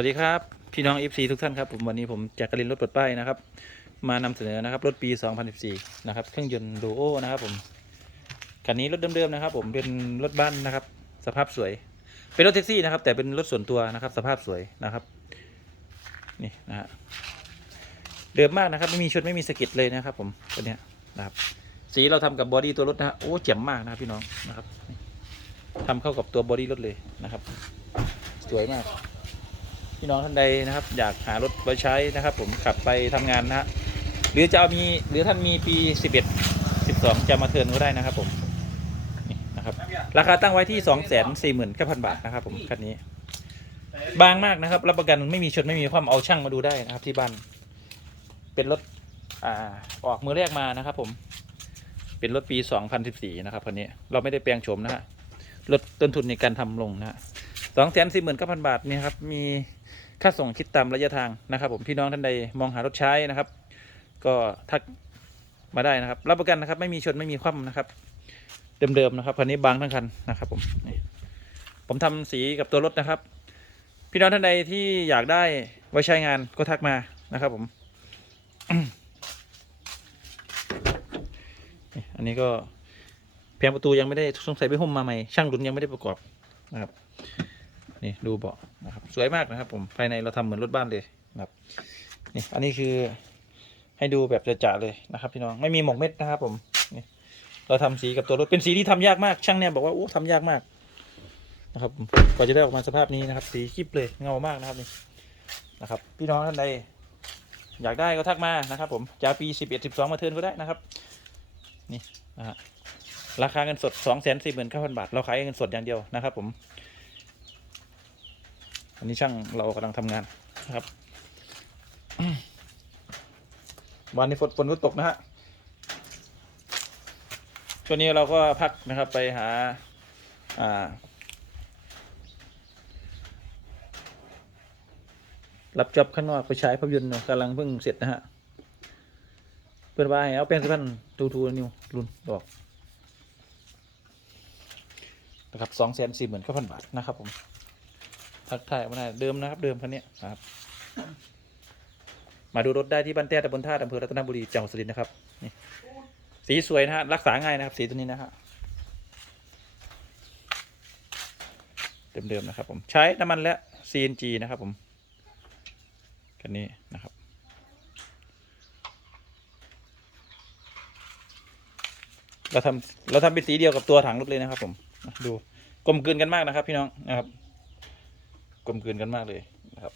วัสดีครับ พี่น้อง FC ทุกท่านครับผมวันนี้ผมแจ็คกลินรถปลดป้ายนะครับ มานำเสนอนะครับรถปี 2014 นะครับเครื่องยนต์ดูโอนะครับผมคันนี้รถเดิมๆนะครับ ผมเป็นรถบ้านนะครับ สภาพสวย เป็นรถแท็กซี่นะครับ แต่เป็นรถส่วนตัวนะครับ สภาพสวยนะครับนี่นะฮะเดิมมากนะครับไม่มีชุดไม่มีสะกิดเลยนะครับ ผมตัวเนี้ยนะครับ สีเราทำกับบอดี้ตัวรถนะฮะโอ้เจ๋งมากนะครับพี่น้องนะครับนี่ทำเข้ากับตัวบอดี้รถเลยนะครับ สวยมาก พี่น้องท่านใดนะครับ อยากหารถไว้ใช้นะครับ ผมขับไปทำงานนะฮะหรือจะเอามีหรือท่านมีปี 11 12 จะมาเทิร์นก็ได้นะครับ ผมนี่นะครับ ราคาตั้งไว้ที่2 4 9 0 0 0 บาทนะครับ ผมคันนี้ บางมากนะครับ รับประกันไม่มีชนไม่มีความเอาช่างมาดูได้นะครับ ที่บ้านเป็นรถอ่าออกมือแรกมานะครับ ผม เป็นรถปี 2014 นะครับคันนี้เราไม่ได้แปลงโฉมนะฮะลดต้นทุนในการทำลงนะฮะสองแสนสี่หมื่นเก้าพันบาทนี่ครับ มี ค่าส่งคิดตามระยะทางนะครับผมพี่น้องท่านใดมองหารถใช้นะครับ ก็ทักมาได้นะครับ รับประกันนะครับ ไม่มีชนไม่มีคว่ำนะครับ เดิมๆนะครับคันนี้บางทั้งคันนะครับผมผมทำสีกับตัวรถนะครับ พี่น้องท่านใดที่อยากได้ไว้ใช้งานก็ทักมานะครับ ผมอันนี้ก็เพียงประตูยังไม่ได้สงสัยไปหุ้มมาใหม่ช่างดุนยังไม่ได้ประกอบนะครับ นี่ดูเบาะนะครับสวยมากนะครับผมภายในเราทำเหมือนรถบ้านเลยนะครับนี่อันนี้คือให้ดูแบบจะๆเลยนะครับพี่น้องไม่มีหมกเม็ดนะครับผมนี่เราทำสีกับตัวรถเป็นสีที่ทำยากมากช่างเนี่ยบอกว่าโอ้ทำยากมากนะครับกว่าจะได้ออกมาสภาพนี้นะครับ สีคลิปเลยเงามากนะครับนี่นะครับ พี่น้องท่านใดอยากได้ก็ทักมานะครับผมจะปีสิบเอ็ดสิบสองมาเทิร์นก็ได้นะครับนี่นะฮะราคาเงินสดสองแสนสี่หมื่นเก้าพันบาท เราขายเงินสดอย่างเดียวนะครับผม อันนี้ช่างเรากำลังทำงานนะครับวันนี้ฝนฝนก็ตกนะฮะช่วงนี้เราก็พักนะครับไปหาอ่ารับจ็อบข้างนอกไปใช้ภาพยนตร์กำลังเพิ่งเสร็จนะฮะเปิดว่าเอาแป้งสิพันทูทูนิวรุนดอกนะครับสองแสนสี่หมื่นเก้าพันบาทนะครับผม ทักทายมาได้เดิมนะครับเดิมคันนี้นะครับ มาดูรถได้ที่บ้านแต้ตำบลท่าอำเภอรัตนบุรีจังหวัดสุรินทร์นะครับนี่สีสวยนะฮะรักษาง่ายนะครับ สีตัวนี้นะฮะเดิมๆนะครับ ผมใช้น้ำมันและ CNG นะครับผมคันนี้นะครับเราทำเราทำเป็นสีเดียวกับตัวถังรถเลยนะครับ ผมดูกลมกลืนกันมากนะครับ พี่น้องนะครับ กลมกลืนกันมากเลยนะครับ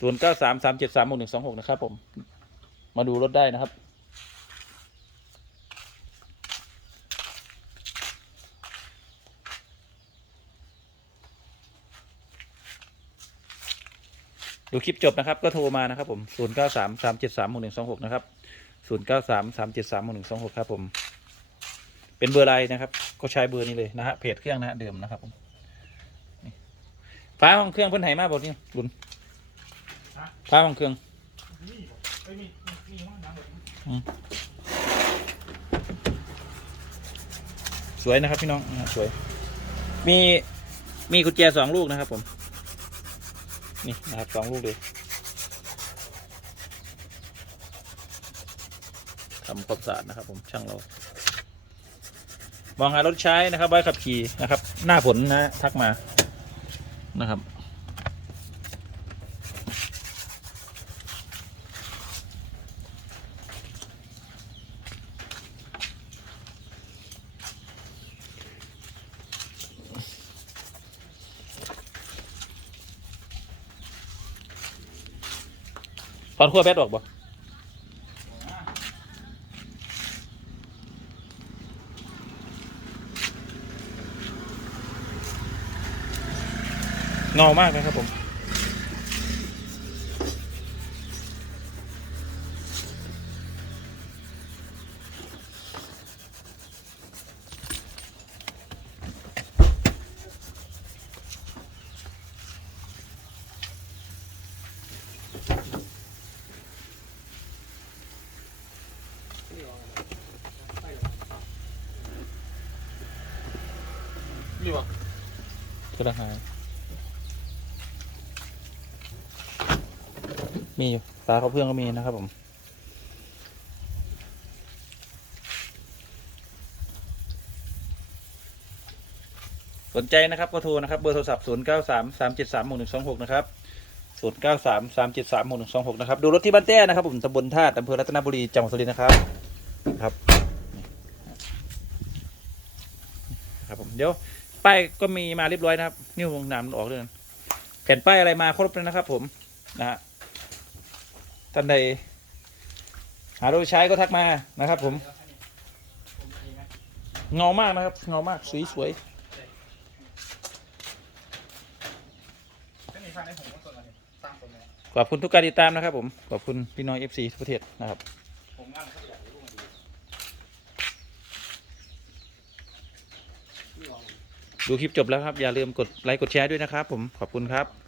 ศูนย์เก้าสามสามเจ็ดสามหกหนึ่งสองหกนะครับผม มาดูรถได้นะครับดูคลิปจบนะครับก็โทรมานะครับผมศูนย์เก้าสามสามเจ็ดสามหกหนึ่งสองหกนะครับศูนย์เก้าสามสามเจ็ดสามหกหนึ่งสองหกครับผม เป็นเบอร์ไลน์นะครับ ก็ใช้เบอร์นี้เลยนะฮะเพจเครื่องนะฮะเดิมนะครับผมนี่ฟ้าของเครื่องเพิ่นไหมาบอกนี่บุญฟ้าของเครื่องสวยนะครับพี่น้องนะฮะสวย มีมีกุญแจสองลูกนะครับผม นี่นะครับสองลูกเลยทำความสะอาดนะครับผมช่างเรา มองหารถใช้นะครับใบขับขี่นะครับ หน้าฝนนะทักมานะครับถอนขั้วแบตออกบ่ เงามากนะครับผมถนี่วะกระหาย มีอยู่ตาเขาเพื่อนก็มีนะครับผม สนใจนะครับก็โทรนะครับ เบอร์โทรศัพท์0 9 3 3 7 3 1 2 6นะครับ0 9 3 3 7 3 1 2 6นะครับ ดูรถที่บ้านแต้นะครับผมตำบลท่าตุอำเภอรัตนบุรีจังหวัดสุรินทร์นะครับ ครับ ครับผมเดี๋ยวป้ายก็มีมาเรียบร้อยนะครับ นิ้ววงน้ำออกเลยนะแผ่นป้ายอะไรมาครบเลยนะครับผมนะฮะ ท่านใดหาโดยใช้ก็ทักมานะครับ ผมเงามากนะครับเงามากสวยสวยขอบคุณทุกการติดตามนะครับ ผมขอบคุณพี่น้องเอฟซีทุกประเทศนะครับดูคลิปจบแล้วครับ อย่าลืมกดไลค์กดแชร์ด้วยนะครับ ผมขอบคุณครับ